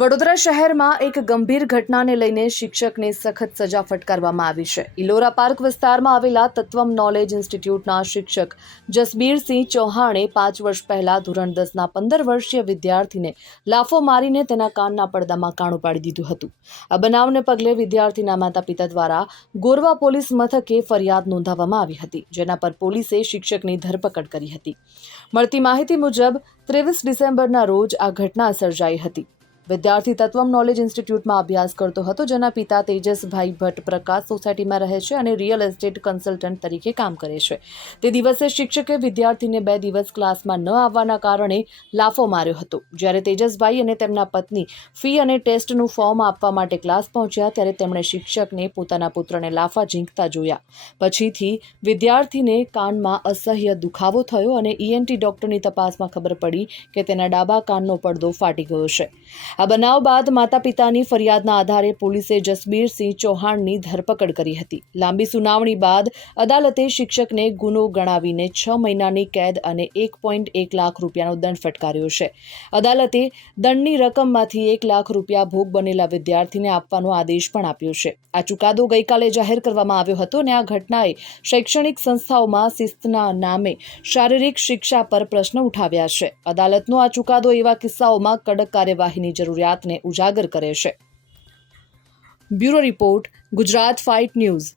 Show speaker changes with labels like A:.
A: વડોદરા શહેરમાં એક ગંભીર ઘટનાને લઈને શિક્ષકને સખત સજા ફટકારવામાં આવી છે. ઇલોરા પાર્ક વિસ્તારમાં આવેલા તત્વમ નોલેજ ઇન્સ્ટિટ્યૂટના શિક્ષક જસબીરસિંહ ચૌહાણે પાંચ વર્ષ પહેલા ધોરણ દસના પંદર વર્ષીય વિદ્યાર્થીને લાફો મારીને તેના કાનના પડદામાં કાણું પાડી દીધું હતું. આ બનાવને પગલે વિદ્યાર્થીના માતા પિતા દ્વારા ગોરવા પોલીસ મથકે ફરિયાદ નોંધાવવામાં આવી હતી, જેના પર પોલીસે શિક્ષકની ધરપકડ કરી હતી. મળતી માહિતી મુજબ, ત્રેવીસ ડિસેમ્બરના રોજ આ ઘટના સર્જાઈ હતી. વિદ્યાર્થી તત્વમ નોલેજ ઇન્સ્ટિટ્યૂટમાં અભ્યાસ કરતો હતો, જેના પિતા તેજસભાઈ ભટ્ટ પ્રકાશ સોસાયટીમાં રહે છે અને રિયલ એસ્ટેટ કન્સલ્ટન્ટ તરીકે કામ કરે છે. તે દિવસે શિક્ષકે વિદ્યાર્થીને બે દિવસ ક્લાસમાં ન આવવાના કારણે લાફો માર્યો હતો. જ્યારે તેજસભાઈ અને તેમના પત્ની ફી અને ટેસ્ટનું ફોર્મ આપવા માટે ક્લાસ પહોંચ્યા, ત્યારે તેમણે શિક્ષકને પોતાના પુત્રને લાફા ઝીંકતા જોયા. પછીથી વિદ્યાર્થીને કાનમાં અસહ્ય દુખાવો થયો અને ઈએનટી ડોક્ટરની તપાસમાં ખબર પડી કે તેના ડાબા કાનનો પડદો ફાટી ગયો છે. આ બનાવ બાદ માતા પિતાની ફરિયાદના આધારે પોલીસે જસબીરસિંહ ચૌહાણની ધરપકડ કરી હતી. લાંબી સુનાવણી બાદ અદાલતે શિક્ષકને ગુનો ગણાવીને છ મહિનાની કેદ અને એક પોઈન્ટ એક લાખ રૂપિયાનો દંડ ફટકાર્યો છે. અદાલતે દંડની રકમમાંથી એક લાખ રૂપિયા ભોગ બનેલા વિદ્યાર્થીને આપવાનો આદેશ પણ આપ્યો છે. આ ચુકાદો ગઈકાલે જાહેર કરવામાં આવ્યો હતો અને આ ઘટનાએ શૈક્ષણિક સંસ્થાઓમાં શિસ્તના નામે શારીરિક શિક્ષા પર પ્રશ્ન ઉઠાવ્યા છે. અદાલતનો આ ચુકાદો એવા કિસ્સાઓમાં કડક કાર્યવાહીની જરૂરિયાતને ઉજાગર કરે છે. Bureau report Gujarat first news.